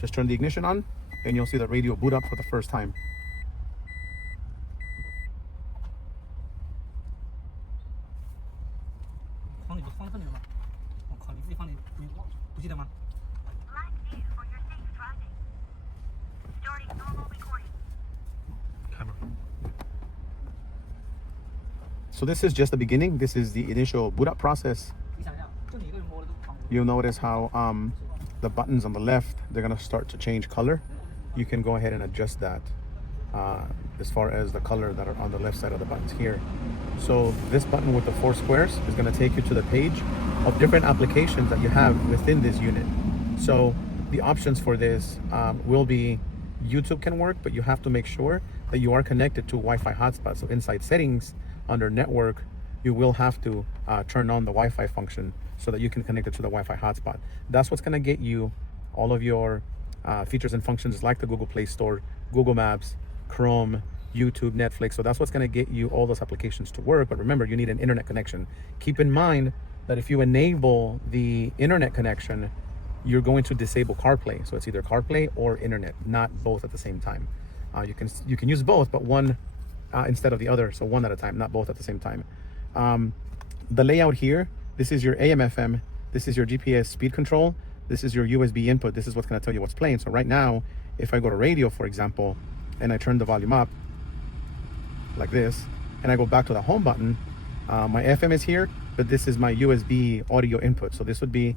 Just turn the ignition on and you'll see the radio boot up for the first time. So this is just the beginning. This is the initial boot up process. You'll notice how the buttons on the left, they're gonna start to change color. You can go ahead and adjust that as far as the color that are on the left side of the buttons here. So this button with the 4 squares is gonna take you to the page of different applications that you have within this unit. So the options for this will be YouTube can work, but you have to make sure that you are connected to Wi-Fi hotspot. So inside settings, under network, you will have to turn on the Wi-Fi function so that you can connect it to the Wi-Fi hotspot. That's what's gonna get you all of your features and functions like the Google Play Store, Google Maps, Chrome, YouTube, Netflix. So that's what's gonna get you all those applications to work. But remember, you need an internet connection. Keep in mind that if you enable the internet connection, you're going to disable CarPlay. So it's either CarPlay or internet, not both at the same time. You can use both, but one instead of the other, so one at a time, not both at the same time. The layout here, this is your AM/FM, this is your GPS speed control, this is your USB input, this is what's going to tell you what's playing. So right now, if I go to radio, for example, and I turn the volume up like this, and I go back to the home button, my FM is here, but this is my USB audio input. So this would be,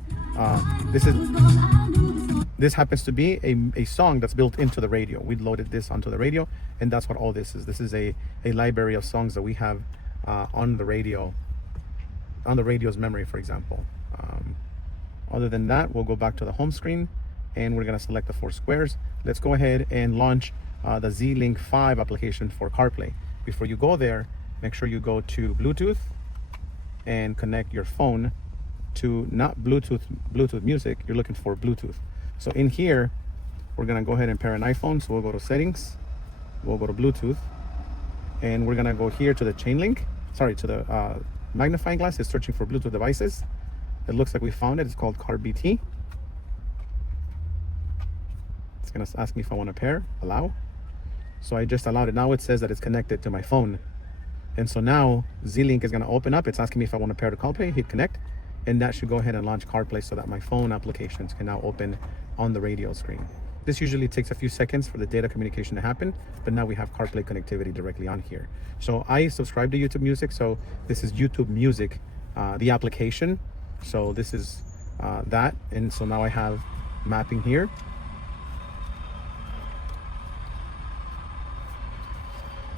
this happens to be a song that's built into the radio. We loaded this onto the radio, and that's what all this is. This is a library of songs that we have on the radio, on the radio's memory, for example. Other than that, we'll go back to the home screen, and we're gonna select the 4 squares. Let's go ahead and launch the Z-Link 5 application for CarPlay. Before you go there, make sure you go to Bluetooth and connect your phone to not Bluetooth music, you're looking for Bluetooth. So in here, we're gonna go ahead and pair an iPhone. So we'll go to settings, we'll go to Bluetooth, and we're gonna go here to the chain link, sorry, to the magnifying glass. It's searching for Bluetooth devices. It looks like we found it. It's called CarBT. It's gonna ask me if I wanna pair, allow. So I just allowed it. Now it says that it's connected to my phone. And so now Z-Link is gonna open up. It's asking me if I wanna pair to CarPlay, hit connect. And that should go ahead and launch CarPlay so that my phone applications can now open on the radio screen. This usually takes a few seconds for the data communication to happen, but now we have CarPlay connectivity directly on here. So I subscribe to YouTube Music, so this is YouTube Music, the application. So this is that, and so now I have mapping here.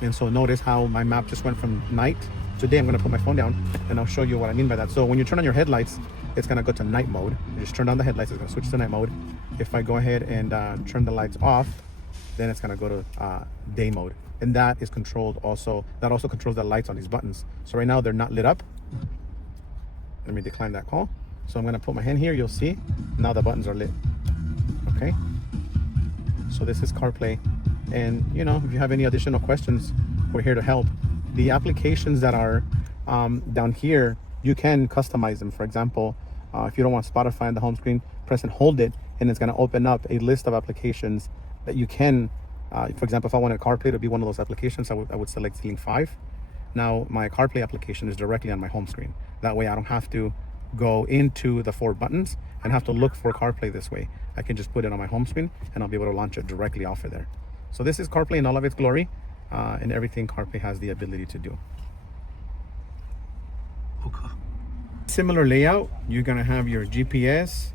And so notice how my map just went from night to day. I'm gonna put my phone down and I'll show you what I mean by that. So when you turn on your headlights, it's gonna go to night mode. You just turn on the headlights, it's gonna switch to night mode. If I go ahead and turn the lights off, then it's gonna go to day mode. And that is controlled also, that also controls the lights on these buttons. So right now they're not lit up. Let me decline that call. So I'm gonna put my hand here, you'll see, now the buttons are lit, okay? So this is CarPlay. And you know, if you have any additional questions, we're here to help. The applications that are down here, you can customize them. For example, if you don't want Spotify on the home screen, press and hold it, and it's gonna open up a list of applications that you can, for example, if I wanted CarPlay to be one of those applications, I would select Z-Link 5. Now my CarPlay application is directly on my home screen. That way I don't have to go into the 4 buttons and have to look for CarPlay this way. I can just put it on my home screen and I'll be able to launch it directly off of there. So this is CarPlay in all of its glory, and everything CarPlay has the ability to do. Okay. Similar layout, you're gonna have your GPS,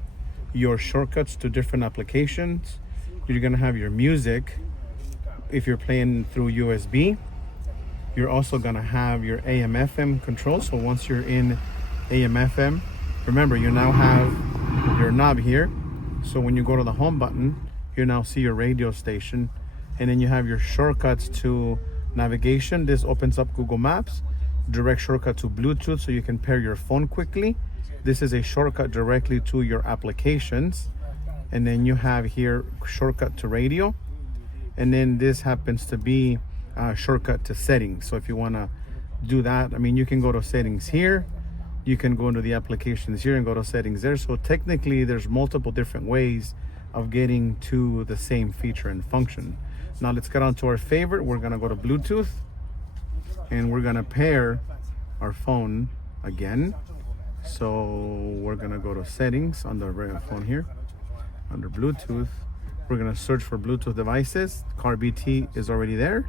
your shortcuts to different applications. You're gonna have your music if you're playing through USB. You're also gonna have your AM/FM control. So once you're in AM/FM, remember you now have your knob here. So when you go to the home button, you now see your radio station, and then you have your shortcuts to navigation. This opens up Google Maps, direct shortcut to Bluetooth so you can pair your phone quickly. This is a shortcut directly to your applications. And then you have here shortcut to radio. And then this happens to be a shortcut to settings. So if you wanna do that, I mean, you can go to settings here, you can go into the applications here and go to settings there. So technically there's multiple different ways of getting to the same feature and function. Now let's get on to our favorite. We're gonna go to Bluetooth, and we're gonna pair our phone again. So we're gonna go to settings on the regular phone here, under Bluetooth. We're gonna search for Bluetooth devices. CarBT is already there.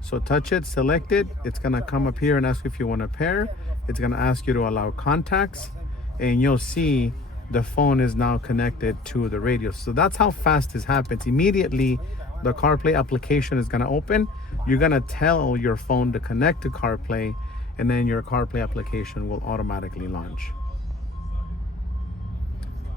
So touch it, select it. It's gonna come up here and ask you if you wanna pair. It's gonna ask you to allow contacts, and you'll see the phone is now connected to the radio. So that's how fast this happens. Immediately, the CarPlay application is gonna open. You're gonna tell your phone to connect to CarPlay, and then your CarPlay application will automatically launch.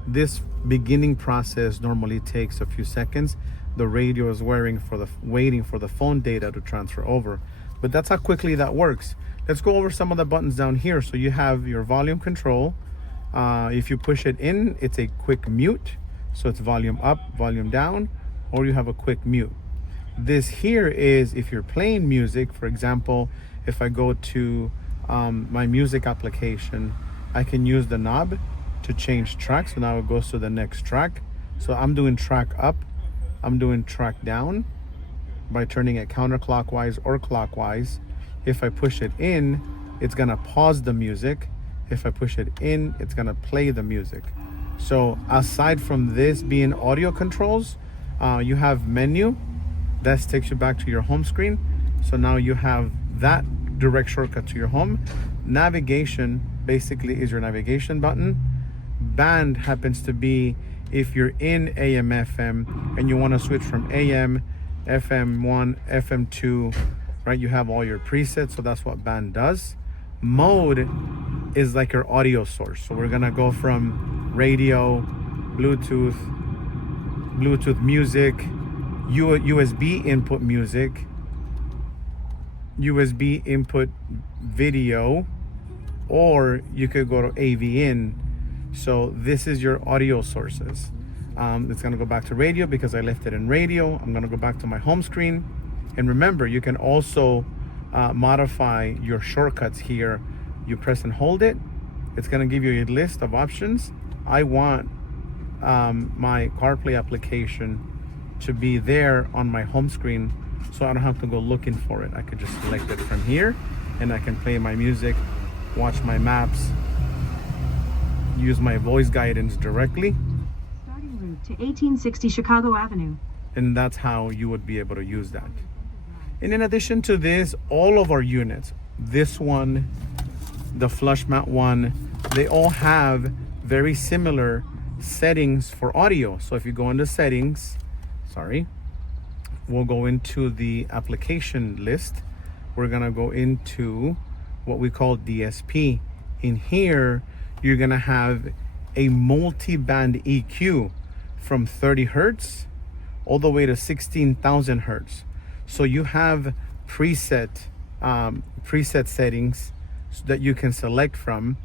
This beginning process normally takes a few seconds. The radio is waiting for the phone data to transfer over. But that's how quickly that works. Let's go over some of the buttons down here. So you have your volume control. If you push it in, it's a quick mute. So it's volume up, volume down, or you have a quick mute. This here is if you're playing music. For example, if I go to my music application, I can use the knob to change track. So now it goes to the next track. So I'm doing track up, I'm doing track down by turning it counterclockwise or clockwise. If I push it in, it's gonna pause the music. If I push it in, it's gonna play the music. So aside from this being audio controls, you have menu. That takes you back to your home screen. So now you have that direct shortcut to your home. Navigation basically is your navigation button. Band happens to be if you're in AM, FM, and you want to switch from AM, FM1, FM2, right? You have all your presets, so that's what band does. Mode is like your audio source. So we're gonna go from radio, Bluetooth music, USB input music, USB input video, or you could go to AV in. So this is your audio sources. It's gonna go back to radio because I left it in radio. I'm gonna go back to my home screen. And remember, you can also modify your shortcuts here. You press and hold it. It's gonna give you a list of options. I want my CarPlay application to be there on my home screen, so I don't have to go looking for it. I could just select it from here, and I can play my music, watch my maps, use my voice guidance directly. Starting route to 1860 Chicago Avenue. And that's how you would be able to use that. And in addition to this, all of our units, this one, the flush mount one, they all have very similar settings for audio. So if you go into settings, we'll go into the application list. We're gonna go into what we call DSP. In here, you're gonna have a multi-band EQ from 30 Hertz all the way to 16,000 Hertz. So you have preset settings that you can select from.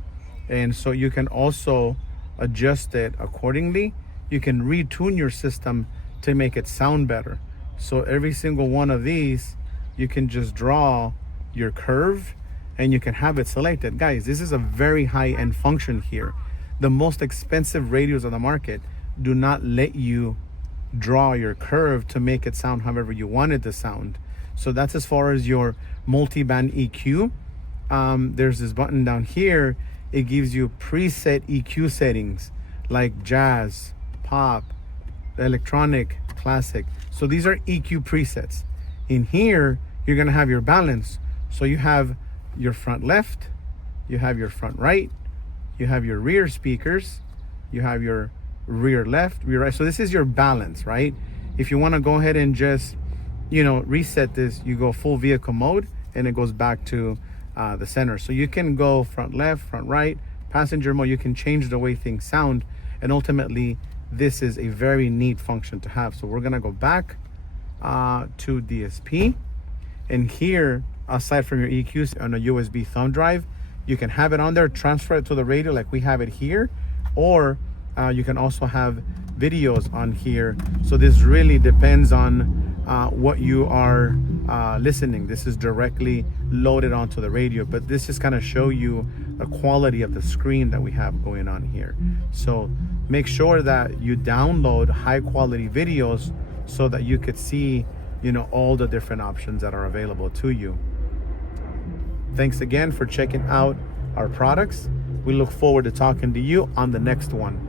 And so you can also adjust it accordingly. You can retune your system to make it sound better. So every single one of these, you can just draw your curve and you can have it selected. Guys, this is a very high-end function here. The most expensive radios on the market do not let you draw your curve to make it sound however you want it to sound. So that's as far as your multi-band EQ. There's this button down here. It gives you preset EQ settings like jazz, pop, electronic, classic. So these are EQ presets. In here, you're gonna have your balance. So you have your front left, you have your front right, you have your rear speakers, you have your rear left, rear right. So this is your balance, right? If you wanna go ahead and just, reset this, you go full vehicle mode and it goes back to the center. So you can go front left, front right, passenger mode. You can change the way things sound, and ultimately this is a very neat function to have. So we're gonna go back to DSP, and here, aside from your EQs on a USB thumb drive, you can have it on there, transfer it to the radio like we have it here, or you can also have videos on here. So this really depends on what you are listening. This is directly loaded onto the radio, but this is kind of show you the quality of the screen that we have going on here. So make sure that you download high quality videos so that you could see, you know, all the different options that are available to you. Thanks again for checking out our products. We look forward to talking to you on the next one.